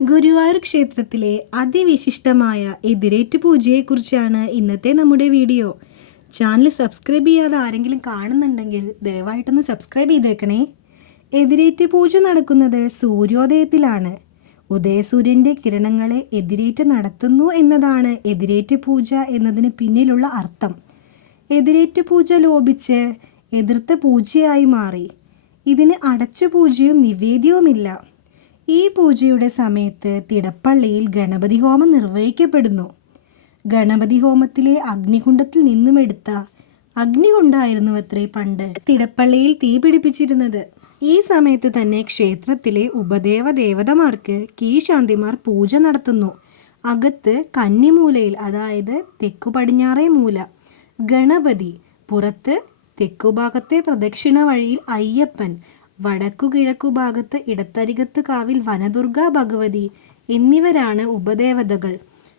ഗുരുവായൂർ ക്ഷേത്രത്തിലെ അതിവിശിഷ്ടമായ എതിരേറ്റ് പൂജയെക്കുറിച്ചാണ് ഇന്നത്തെ നമ്മുടെ വീഡിയോ. ചാനൽ സബ്സ്ക്രൈബ് ചെയ്യാതെ ആരെങ്കിലും കാണുന്നുണ്ടെങ്കിൽ ദയവായിട്ടൊന്ന് സബ്സ്ക്രൈബ് ചെയ്തേക്കണേ. എതിരേറ്റ് പൂജ നടക്കുന്നത് സൂര്യോദയത്തിലാണ്. ഉദയസൂര്യന്റെ കിരണങ്ങളെ എതിരേറ്റ് നടത്തുന്നു എന്നതാണ് എതിരേറ്റ് പൂജ എന്നതിന് പിന്നിലുള്ള അർത്ഥം. എതിരേറ്റ് പൂജ ലോപിച്ച് എതിർത്ത പൂജയായി മാറി. ഇതിന് അടച്ചു പൂജയും നിവേദ്യവുമില്ല. ഈ പൂജയുടെ സമയത്ത് തിടപ്പള്ളിയിൽ ഗണപതി ഹോമം നിർവഹിക്കപ്പെടുന്നു. ഗണപതി ഹോമത്തിലെ അഗ്നികുണ്ഡത്തിൽ നിന്നുമെടുത്ത അഗ്നികുണ്ടായിരുന്നു അത്രേ പണ്ട് തിടപ്പള്ളിയിൽ തീ പിടിപ്പിച്ചിരുന്നത്. ഈ സമയത്ത് തന്നെ ക്ഷേത്രത്തിലെ ഉപദേവ ദേവതമാർക്ക് കീശാന്തിമാർ പൂജ നടത്തുന്നു. അകത്ത് കന്നിമൂലയിൽ അതായത് തെക്കു പടിഞ്ഞാറേ മൂല ഗണപതി പുറത്ത് തെക്കുഭാഗത്തെ പ്രദക്ഷിണ വഴിയിൽ അയ്യപ്പൻ വടക്കു കിഴക്കു ഭാഗത്ത് ഇടത്തരികത്ത് കാവിൽ വനദുർഗ ഭഗവതി എന്നിവരാണ് ഉപദേവതകൾ.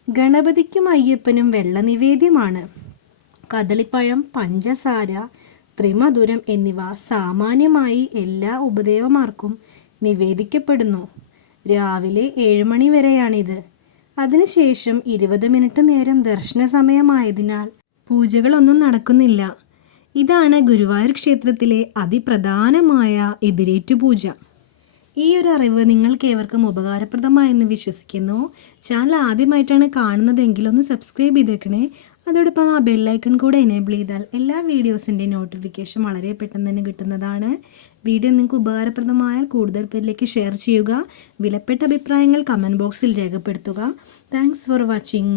ഗണപതിക്കും അയ്യപ്പനും വെള്ളനിവേദ്യമാണ്. കദളിപ്പഴം പഞ്ചസാര ത്രിമധുരം എന്നിവ സാമാന്യമായി എല്ലാ ഉപദേവമാർക്കും നിവേദിക്കപ്പെടുന്നു. രാവിലെ ഏഴ് മണി വരെയാണിത്. അതിനുശേഷം ഇരുപത് മിനിറ്റ് നേരം ദർശന സമയമായതിനാൽ പൂജകളൊന്നും നടക്കുന്നില്ല. ഇതാണ് ഗുരുവായൂർ ക്ഷേത്രത്തിലെ അതിപ്രധാനമായ എതിരേറ്റു പൂജ. ഈ ഒരു അറിവ് നിങ്ങൾക്ക് ഏവർക്കും ഉപകാരപ്രദമായെന്ന് വിശ്വസിക്കുന്നു. ചാനൽ ആദ്യമായിട്ടാണ് കാണുന്നതെങ്കിൽ ഒന്ന് സബ്സ്ക്രൈബ് ചെയ്തേക്കണേ. അതോടൊപ്പം ആ ബെല്ലൈക്കൺ കൂടെ എനേബിൾ ചെയ്താൽ എല്ലാ വീഡിയോസിന്റെ നോട്ടിഫിക്കേഷൻ വളരെ പെട്ടെന്ന് തന്നെ കിട്ടുന്നതാണ്. വീഡിയോ നിങ്ങൾക്ക് ഉപകാരപ്രദമായാൽ കൂടുതൽ പേരിലേക്ക് ഷെയർ ചെയ്യുക. വിലപ്പെട്ട അഭിപ്രായങ്ങൾ കമന്റ് ബോക്സിൽ രേഖപ്പെടുത്തുക. Thanks for watching